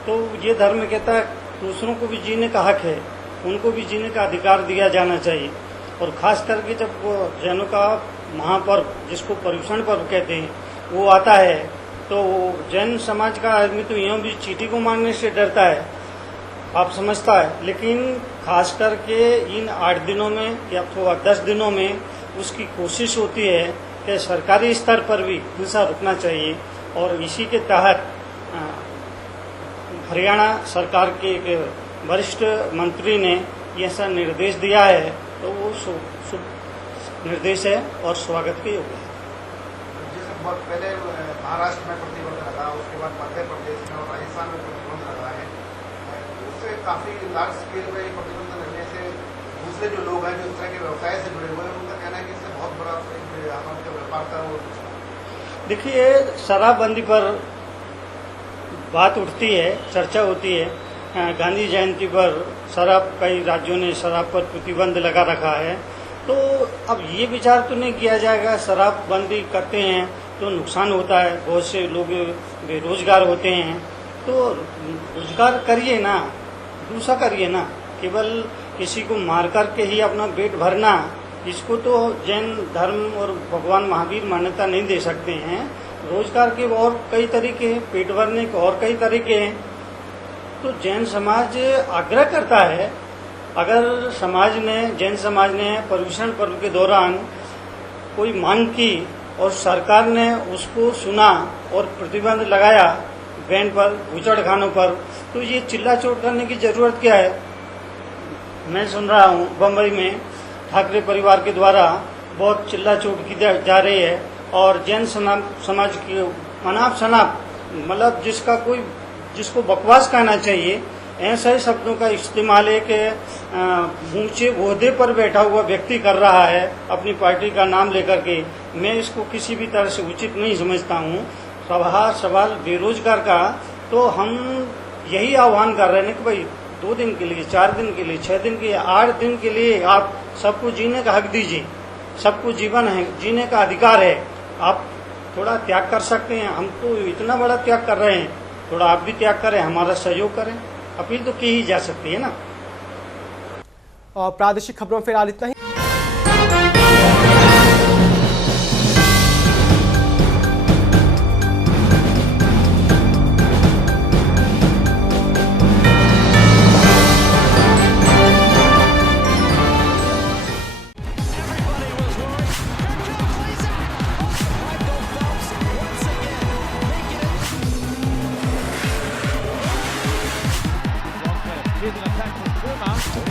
तो ये धर्म कहता है दूसरों को भी जीने का हक है, उनको भी जीने का अधिकार दिया जाना चाहिए। और खास करके जब वो जैनों का महापर्व, जिसको पर्युषण पर्व कहते हैं, वो आता है तो जैन समाज का आदमी तो यूँ भी चींटी को मारने से डरता है, आप समझता है। लेकिन खास करके इन 8 दिनों में या तो 10 दिनों में उसकी कोशिश होती है कि सरकारी स्तर पर भी हिंसा रुकना चाहिए। और इसी के तहत हरियाणा सरकार के एक वरिष्ठ मंत्री ने ऐसा निर्देश दिया है, तो वो शुभ निर्देश है और स्वागत के योग्य है। जैसे बहुत पहले महाराष्ट्र में प्रतिबंध लगा, उसके बाद मध्य प्रदेश में और राजस्थान में प्रतिबंध लगा है, उससे काफी लार्ज स्केल में प्रतिबंध लगने से दूसरे जो लोग हैं जो इस तरह के व्यवसाय से जुड़े हुए हैं, उनका कहना है कि इससे बहुत बड़ा हमारे व्यापार का वो। देखिए, शराबबंदी पर बात उठती है, चर्चा होती है। गांधी जयंती पर शराब, कई राज्यों ने शराब पर प्रतिबंध लगा रखा है। तो अब ये विचार तो नहीं किया जाएगा शराबबंदी करते हैं तो नुकसान होता है, बहुत से लोग बेरोजगार होते हैं, तो रोजगार करिए ना, दूसरा करिए ना। केवल किसी को मार करके ही अपना पेट भरना, इसको तो जैन धर्म और भगवान महावीर मान्यता नहीं दे सकते हैं। रोजगार के और कई तरीके हैं, पेट भरने के और कई तरीके हैं। तो जैन समाज आग्रह करता है, अगर जैन समाज ने पर्युषण पर्व के दौरान कोई मांग की और सरकार ने उसको सुना और प्रतिबंध लगाया बैन पर, बूचड़खानों पर, तो ये चिल्ला चोट करने की जरूरत क्या है। मैं सुन रहा हूँ बम्बई में ठाकरे परिवार के द्वारा बहुत चिल्ला चोट की जा रही है और जैन समाज की अनाप शनाप, मतलब जिसका कोई जिसको बकवास कहना चाहिए, ऐसे शब्दों का इस्तेमाल एक ऊंचे ओहदे पर बैठा हुआ व्यक्ति कर रहा है अपनी पार्टी का नाम लेकर के। मैं इसको किसी भी तरह से उचित नहीं समझता हूँ। सवाल बेरोजगार का, तो हम यही आह्वान कर रहे हैं कि भाई 2 दिन के लिए, 4 दिन के लिए, 6 दिन के लिए, 8 दिन के लिए आप सबको जीने का हक दीजिए। सबको जीवन है, जीने का अधिकार है। आप थोड़ा त्याग कर सकते हैं, हम तो इतना बड़ा त्याग कर रहे हैं, थोड़ा आप भी त्याग करें, हमारा सहयोग करें। अपील तो की ही जा सकती है ना। और प्रादेशिक खबरों में फिलहाल इतना ही। Here's an attack from Kurma.